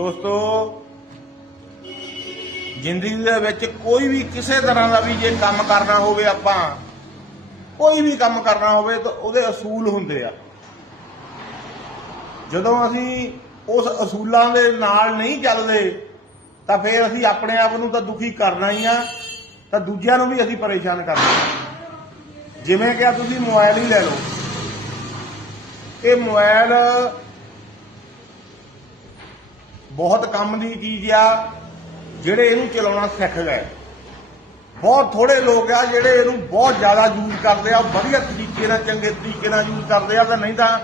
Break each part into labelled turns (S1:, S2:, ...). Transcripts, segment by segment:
S1: ਦੋਸਤੋ, ਜ਼ਿੰਦਗੀ ਦੇ ਵਿੱਚ ਕੋਈ ਵੀ ਕਿਸੇ ਤਰ੍ਹਾਂ ਦਾ ਵੀ ਜੇ ਕੰਮ ਕਰਨਾ ਹੋਵੇ ਆਪਾਂ, ਕੋਈ ਵੀ ਕੰਮ ਕਰਨਾ ਹੋਵੇ ਤਾਂ ਉਹਦੇ ਅਸੂਲ ਹੁੰਦੇ ਆ। ਜਦੋਂ ਅਸੀਂ ਉਸ ਅਸੂਲਾਂ ਦੇ ਨਾਲ ਨਹੀਂ ਚੱਲਦੇ, ਤਾਂ ਫਿਰ ਅਸੀਂ ਆਪਣੇ ਆਪ ਨੂੰ ਤਾਂ ਦੁਖੀ ਕਰਨਾ ਹੀ ਆ, ਤਾਂ ਦੂਜਿਆਂ ਨੂੰ ਵੀ ਅਸੀਂ ਪਰੇਸ਼ਾਨ ਕਰਨਾ। ਜਿਵੇਂ ਕਿ ਤੁਸੀਂ ਮੋਬਾਈਲ ਹੀ ਲੈ ਲਓ। ਇਹ ਮੋਬਾਈਲ ਬਹੁਤ ਕੰਮ ਦੀ ਚੀਜ਼ ਆ, ਜਿਹੜੇ ਇਹਨੂੰ ਚਲਾਉਣਾ ਸਿੱਖ ਗਏ। ਬਹੁਤ ਥੋੜੇ ਲੋਕ ਆ ਜਿਹੜੇ ਇਹਨੂੰ ਬਹੁਤ ਜ਼ਿਆਦਾ ਯੂਜ਼ ਕਰਦੇ ਆ, ਵਧੀਆ ਤਰੀਕੇ ਨਾਲ, ਚੰਗੇ ਤਰੀਕੇ ਨਾਲ ਯੂਜ਼ ਕਰਦੇ ਆ, ਤਾਂ ਨਹੀਂ ਤਾਂ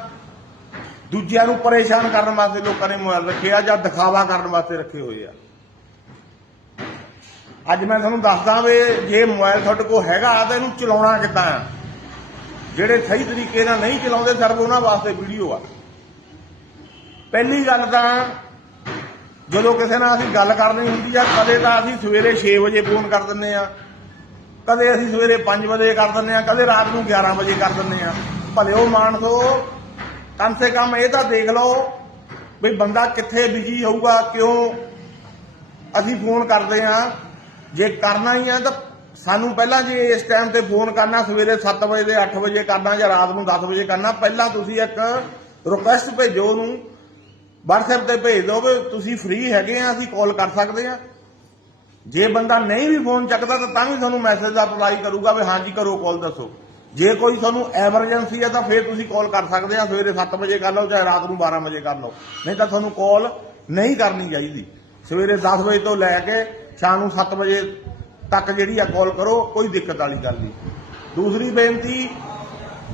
S1: ਦੂਜਿਆਂ ਨੂੰ ਪਰੇਸ਼ਾਨ ਕਰਨ ਵਾਸਤੇ ਲੋਕਾਂ ਨੇ ਮੋਬਾਈਲ ਰੱਖੇ ਆ ਜਾਂ ਦਿਖਾਵਾ ਕਰਨ ਵਾਸਤੇ ਰੱਖੇ ਹੋਏ ਆ। ਅੱਜ ਮੈਂ ਤੁਹਾਨੂੰ ਦੱਸਦਾ ਵੀ ਜੇ ਮੋਬਾਈਲ ਤੁਹਾਡੇ ਕੋਲ ਹੈਗਾ, ਤਾਂ ਇਹਨੂੰ ਚਲਾਉਣਾ ਕਿੱਦਾਂ ਆ? ਜਿਹੜੇ ਸਹੀ ਤਰੀਕੇ ਨਾਲ ਨਹੀਂ ਚਲਾਉਂਦੇ ਸਿਰਫ ਉਹਨਾਂ ਵਾਸਤੇ ਵੀਡੀਓ ਆ। ਪਹਿਲੀ ਗੱਲ ਤਾਂ ਜਦੋਂ ਕਿਸੇ ਨਾਲ ਅਸੀਂ ਗੱਲ ਕਰਨੀ ਹੁੰਦੀ ਆ, ਕਦੇ ਤਾਂ ਅਸੀਂ ਸਵੇਰੇ 6 ਵਜੇ ਫੋਨ ਕਰ ਦਿੰਨੇ ਆ। ਕਦੇ ਅਸੀਂ ਸਵੇਰੇ 5 ਵਜੇ ਕਰ ਦਿੰਨੇ ਆ, ਕਦੇ ਰਾਤ ਨੂੰ 11 ਵਜੇ ਕਰ ਦਿੰਨੇ ਆ। ਭਲੇ ਉਹ ਮਾਨਸੋ ਕਮ ਸੇ ਕਮ ਇਹ ਤਾਂ ਦੇਖ ਲਓ ਵੀ ਬੰਦਾ ਕਿੱਥੇ ਬਿਜ਼ੀ ਹੋਊਗਾ, ਕਿਉਂ ਅਸੀਂ ਫੋਨ ਕਰਦੇ ਆ। ਜੇ ਕਰਨਾ ਹੀ ਆ ਤਾਂ ਸਾਨੂੰ ਪਹਿਲਾਂ ਜੇ ਇਸ ਟਾਈਮ ਤੇ ਫੋਨ ਕਰਨਾ, ਸਵੇਰੇ 7 ਵਜੇ ਦੇ 8 ਵਜੇ ਕਰਨਾ ਜਾਂ ਰਾਤ ਨੂੰ 10 ਵਜੇ ਕਰਨਾ, ਪਹਿਲਾਂ ਤੁਸੀਂ ਇੱਕ ਰਿਕੁਐਸਟ ਭੇਜੋ ਉਹਨੂੰ WhatsApp ਤੇ ਭੇਜ ਦਿਓ ਵੀ ਤੁਸੀਂ ਫ੍ਰੀ ਹੈਗੇ ਆ, ਅਸੀਂ ਕਾਲ ਕਰ ਸਕਦੇ ਆ। ਜੇ ਬੰਦਾ ਨਹੀਂ ਵੀ ਫੋਨ ਚੱਕਦਾ ਤਾਂ ਤਾਂ ਵੀ ਤੁਹਾਨੂੰ ਮੈਸੇਜ ਦਾ ਅਪਲਾਈ ਕਰੂਗਾ ਵੀ ਹਾਂਜੀ ਕਰੋ ਕਾਲ ਦੱਸੋ। ਜੇ ਕੋਈ ਤੁਹਾਨੂੰ ਐਮਰਜੈਂਸੀ ਹੈ ਤਾਂ ਫਿਰ ਤੁਸੀਂ ਕਾਲ ਕਰ ਸਕਦੇ ਆ, ਸਵੇਰੇ 7 ਵਜੇ ਕਰ ਲਓ ਚਾਹੇ ਰਾਤ ਨੂੰ 12 ਵਜੇ ਕਰ ਲਓ। ਨਹੀਂ ਤਾਂ ਤੁਹਾਨੂੰ ਕਾਲ ਨਹੀਂ ਕਰਨੀ ਚਾਹੀਦੀ। ਸਵੇਰੇ 10 ਵਜੇ ਤੋਂ ਲੈ ਕੇ ਸ਼ਾਮ ਨੂੰ 7 ਵਜੇ ਤੱਕ ਜਿਹੜੀ ਆ ਕਾਲ ਕਰੋ, ਕੋਈ ਦਿੱਕਤ ਵਾਲੀ ਗੱਲ ਨਹੀਂ। ਦੂਸਰੀ ਬੇਨਤੀ,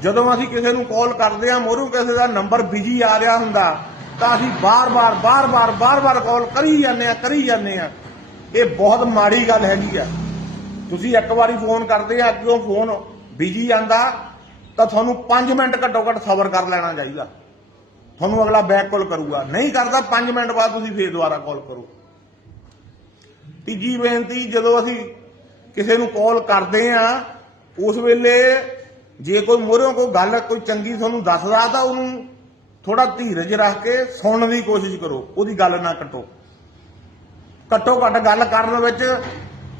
S1: ਜਦੋਂ ਅਸੀਂ ਕਿਸੇ ਨੂੰ ਕਾਲ ਕਰਦੇ ਆ ਮੋਰੂ ਕਿਸੇ ਦਾ ਨੰਬਰ ਬਿਜ਼ੀ ਆ ਰਿਹਾ ਹੁੰਦਾ ਤਾਂ ਅਸੀਂ ਬਾਰ-ਬਾਰ ਬਾਰ-ਬਾਰ ਬਾਰ-ਬਾਰ ਕਾਲ ਕਰੀ ਜਾਂਦੇ ਆ ਕਰੀ ਜਾਂਦੇ ਆ ਇਹ ਬਹੁਤ ਮਾੜੀ ਗੱਲ ਹੈਗੀ ਆ। ਤੁਸੀਂ ਇੱਕ ਵਾਰੀ ਫੋਨ ਕਰਦੇ ਆ ਅੱਗੋਂ ਫੋਨ ਬਿਜ਼ੀ ਆਂਦਾ ਤਾਂ ਤੁਹਾਨੂੰ 5 ਮਿੰਟ ਘੱਟੋ ਘੱਟ ਸਬਰ ਕਰ ਲੈਣਾ ਚਾਹੀਦਾ। ਤੁਹਾਨੂੰ ਅਗਲਾ ਬੈਕ ਕਾਲ ਕਰੂਗਾ। ਨਹੀਂ ਕਰਦਾ 5 ਮਿੰਟ ਬਾਅਦ ਤੁਸੀਂ ਫੇਰ ਦੁਬਾਰਾ ਕਾਲ ਕਰੋ। ਤੀਜੀ ਬੇਨਤੀ, ਜਦੋਂ ਅਸੀਂ ਕਿਸੇ ਨੂੰ ਕਾਲ ਕਰਦੇ ਆ ਉਸ ਵੇਲੇ ਜੇ ਕੋਈ ਮੋਹਰਿਓਂ ਕੋਈ ਗੱਲ, ਕੋਈ ਚੰਗੀ ਤੁਹਾਨੂੰ ਦੱਸਦਾ, ਤਾਂ ਉਹਨੂੰ ਥੋੜਾ ਧੀਰਜ ਰੱਖ ਕੇ ਸੁਣਨ ਦੀ ਕੋਸ਼ਿਸ਼ ਕਰੋ, ਉਹਦੀ ਗੱਲ ਨਾ ਕੱਟੋ। ਘੱਟੋ ਘੱਟ ਗੱਲ ਕਰਨ ਵਿੱਚ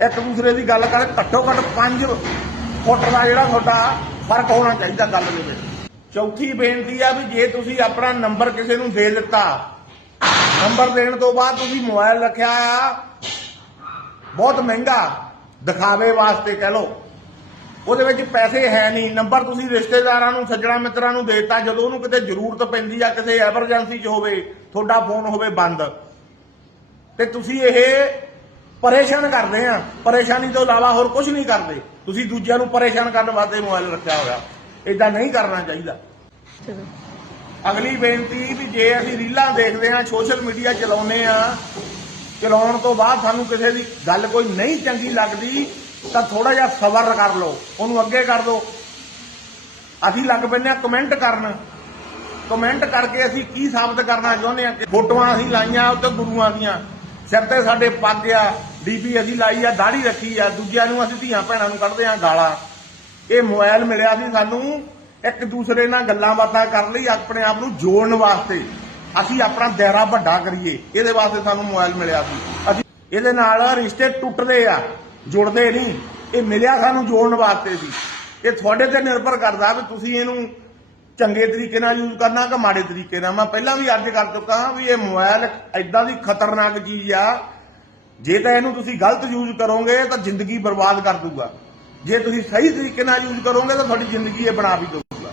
S1: ਇੱਕ ਦੂਸਰੇ ਦੀ ਗੱਲ ਕਰ, ਘੱਟੋ ਘੱਟ 5 ਫੁੱਟ ਦਾ ਜਿਹੜਾ ਤੁਹਾਡਾ ਫ਼ਰਕ ਹੋਣਾ ਚਾਹੀਦਾ ਗੱਲ ਦੇ ਵਿੱਚ। ਚੌਥੀ ਬੇਨਤੀ ਆ ਵੀ ਜੇ ਤੁਸੀਂ ਆਪਣਾ ਨੰਬਰ ਕਿਸੇ ਨੂੰ ਦੇ ਦਿੱਤਾ, ਨੰਬਰ ਦੇਣ ਤੋਂ ਬਾਅਦ ਤੁਸੀਂ ਮੋਬਾਈਲ ਰੱਖਿਆ ਆ, ਬਹੁਤ ਮਹਿੰਗਾ, ਦਿਖਾਵੇ ਵਾਸਤੇ ਕਹਿ ਲਓ। ਉਹਦੇ ਵਿੱਚ ਪੈਸੇ ਹੈ ਨਹੀਂ। ਨੰਬਰ ਤੁਸੀਂ ਰਿਸ਼ਤੇਦਾਰਾਂ ਨੂੰ ਸੱਜਣਾ ਮਿੱਤਰਾਂ ਨੂੰ ਦੇਤਾ ਜਦੋਂ ਉਹਨੂੰ ਕਿਤੇ ਜ਼ਰੂਰਤ ਪੈਂਦੀ ਆ ਕਿਸੇ ਐਮਰਜੈਂਸੀ 'ਚ ਹੋਵੇ ਤੁਹਾਡਾ ਫੋਨ ਹੋਵੇ ਬੰਦ। ਤੇ ਤੁਸੀਂ ਇਹ ਪਰੇਸ਼ਾਨ ਕਰਦੇ ਆ। ਪਰੇਸ਼ਾਨੀ ਤੋਂ ਇਲਾਵਾ ਹੋਰ ਕੁਝ ਨਹੀਂ ਕਰਦੇ। ਤੁਸੀਂ ਦੂਜਿਆਂ ਨੂੰ ਪਰੇਸ਼ਾਨ ਕਰਨ ਵਾਸਤੇ ਮੋਬਾਈਲ ਰੱਖਿਆ ਹੋਇਆ। ਇਦਾਂ ਨਹੀਂ ਕਰਨਾ ਚਾਹੀਦਾ। ਅਗਲੀ ਬੇਨਤੀ ਵੀ ਜੇ ਅਸੀਂ ਰੀਲਾਂ ਦੇਖਦੇ ਆ ਸੋਸ਼ਲ ਮੀਡੀਆ ਚਲਾਉਂਦੇ ਆ ਚਲਾਉਣ ਤੋਂ ਬਾਅਦ ਸਾਨੂੰ ਕਿਸੇ ਦੀ ਗੱਲ ਕੋਈ ਨਹੀਂ ਚੰਗੀ ਲੱਗਦੀ ਤਾਂ ਥੋੜਾ ਜਿਹਾ ਸਬਰ ਕਰ ਲਓ, ਉਹਨੂੰ ਅੱਗੇ ਕਰ ਦਿਓ ਅਸੀਂ ਲੱਗ ਪੈਂਦੇ ਆ ਕਮੈਂਟ ਕਰਨ। ਕਮੈਂਟ ਕਰਕੇ ਅਸੀਂ ਕੀ ਸਾਬਤ ਕਰਨਾ ਚਾਹੁੰਦੇ ਆ ਕਿ ਫੋਟੋਆਂ ਅਸੀਂ ਲਾਈਆਂ ਉੱਤੇ ਗੁਰੂਆਂ ਦੀਆਂ। ਸਿਰ ਤੇ ਸਾਡੇ ਪੱਗ ਆ, ਡੀਪੀ ਅਸੀਂ ਲਾਈ ਆ ਦਾੜੀ ਰੱਖੀ ਆ। ਦੂਜਿਆਂ ਨੂੰ ਅਸੀਂ ਧੀਆਂ ਭੈਣਾਂ ਨੂੰ ਕੱਢਦੇ ਆ ਗਾਲਾਂ। ਇਹ ਮੋਬਾਈਲ ਮਿਲਿਆ ਸੀ ਸਾਨੂੰ, ਇੱਕ ਦੂਸਰੇ ਨਾਲ ਗੱਲਾਂ ਬਾਤਾਂ ਕਰਨ ਲਈ ਆਪਣੇ ਆਪ ਨੂੰ ਜੋੜਨ ਵਾਸਤੇ। ਅਸੀਂ ਆਪਣਾ ਦਾਇਰਾ ਵੱਡਾ ਕਰੀਏ। ਇਹਦੇ ਵਾਸਤੇ ਸਾਨੂੰ ਮੋਬਾਈਲ ਮਿਲਿਆ ਸੀ। ਅਸੀਂ ਇਹਦੇ ਨਾਲ ਰਿਸ਼ਤੇ ਟੁੱਟਦੇ ਆ। ਜੁੜਦੇ ਨਹੀਂ। ਇਹ ਮਿਲਿਆ ਸਾਨੂੰ ਜੋੜਨ ਵਾਸਤੇ ਸੀ ਇਹ ਤੁਹਾਡੇ ਤੇ ਨਿਰਭਰ ਕਰਦਾ ਵੀ ਤੁਸੀਂ ਇਹਨੂੰ ਚੰਗੇ ਤਰੀਕੇ ਨਾਲ ਯੂਜ਼ ਕਰਨਾ ਕਿ ਮਾੜੇ ਤਰੀਕੇ ਨਾਲ। ਮੈਂ ਪਹਿਲਾਂ ਵੀ ਅਰਜ਼ ਕਰ ਚੁੱਕਾ ਹਾਂ ਵੀ ਇਹ ਮੋਬਾਈਲ ਐਦਾਂ ਦੀ ਖਤਰਨਾਕ ਚੀਜ਼ ਆ। ਜੇ ਤਾਂ ਇਹਨੂੰ ਤੁਸੀਂ ਗਲਤ ਯੂਜ਼ ਕਰੋਗੇ ਤਾਂ ਜ਼ਿੰਦਗੀ ਬਰਬਾਦ ਕਰ ਦੂਗਾ ਜੇ ਤੁਸੀਂ ਸਹੀ ਤਰੀਕੇ ਨਾਲ ਯੂਜ਼ ਕਰੋਗੇ ਤਾਂ ਤੁਹਾਡੀ ਜ਼ਿੰਦਗੀ ਇਹ ਬਣਾ ਵੀ ਦਊਗਾ।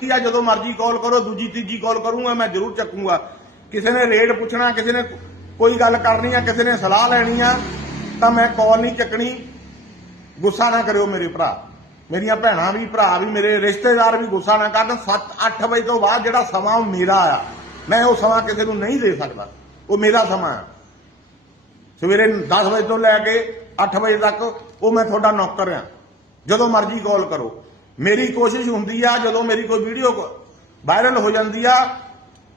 S1: ਕੀ ਆ ਜਦੋਂ ਮਰਜ਼ੀ ਕਾਲ ਕਰੋ, ਦੂਜੀ, ਤੀਜੀ ਕਾਲ ਕਰੂੰਗਾ, ਮੈਂ ਜ਼ਰੂਰ ਚੱਕੂੰਗਾ। ਕਿਸੇ ਨੇ ਰੇਟ ਪੁੱਛਣਾ, ਕਿਸੇ ਨੇ ਕੋਈ ਗੱਲ ਕਰਨੀ ਆ, ਕਿਸੇ ਨੇ ਸਲਾਹ ਲੈਣੀ ਆ ਤਾਂ ਮੈਂ ਕਾਲ ਨਹੀਂ ਚੱਕਣੀ। ਗੁੱਸਾ ਨਾ ਕਰਿਓ ਮੇਰੇ ਭਰਾ। ਮੇਰੀਆਂ ਭੈਣਾਂ ਵੀ, ਭਰਾ ਵੀ, ਮੇਰੇ ਰਿਸ਼ਤੇਦਾਰ ਵੀ ਗੁੱਸਾ ਨਾ ਕਰਨ। 7-8 ਵਜੇ ਤੋਂ ਬਾਅਦ ਜਿਹੜਾ ਸਮਾਂ ਉਹ ਮੇਰਾ ਆ। ਮੈਂ ਉਹ ਸਮਾਂ ਕਿਸੇ ਨੂੰ ਨਹੀਂ ਦੇ ਸਕਦਾ। ਉਹ ਮੇਰਾ ਸਮਾਂ ਆ। ਸਵੇਰੇ 10 ਵਜੇ ਤੋਂ ਲੈ ਕੇ 8 ਵਜੇ ਤੱਕ ਉਹ ਮੈਂ ਤੁਹਾਡਾ ਨੌਕਰ ਆ। ਜਦੋਂ ਮਰਜ਼ੀ ਕਾਲ ਕਰੋ। ਮੇਰੀ ਕੋਸ਼ਿਸ਼ ਹੁੰਦੀ ਆ, ਜਦੋਂ ਮੇਰੀ ਕੋਈ ਵੀਡੀਓ ਵਾਇਰਲ ਹੋ ਜਾਂਦੀ ਆ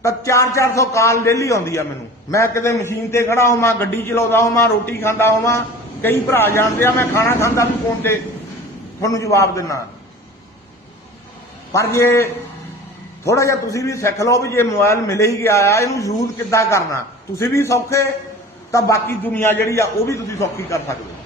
S1: ਤਾਂ 4-400 ਕਾਲ ਡੇਲੀ ਆਉਂਦੀ ਆ ਮੈਨੂੰ। ਮੈਂ ਕਿਤੇ ਮਸ਼ੀਨ ਤੇ ਖੜਾ ਹੋਵਾਂ, ਗੱਡੀ ਚਲਾਉਂਦਾ ਹੋਵਾਂ, ਰੋਟੀ ਖਾਂਦਾ ਹੋਵਾਂ, ਕਈ ਭਰਾ ਜਾਣਦੇ ਆ, ਮੈਂ ਖਾਣਾ ਖਾਂਦਾ ਵੀ ਫੋਨ ਤੇ, ਤੁਹਾਨੂੰ ਜਵਾਬ ਦਿੰਨਾ ਪਰ ਜੇ ਥੋੜਾ ਜਿਹਾ ਤੁਸੀਂ ਵੀ ਸਿੱਖ ਲਓ ਵੀ ਜੇ ਮੋਬਾਈਲ ਮਿਲੇ ਹੀ ਗਿਆ ਆ, ਇਹਨੂੰ ਯੂਜ਼ ਕਿੱਦਾਂ ਕਰਨਾ? ਤੁਸੀਂ ਵੀ ਸੌਖੇ, ਤਾਂ ਬਾਕੀ ਦੁਨੀਆ ਜਿਹੜੀ ਆ, ਉਹ ਵੀ ਤੁਸੀਂ ਸੌਖੀ ਕਰ ਸਕਦੇ ਹੋ।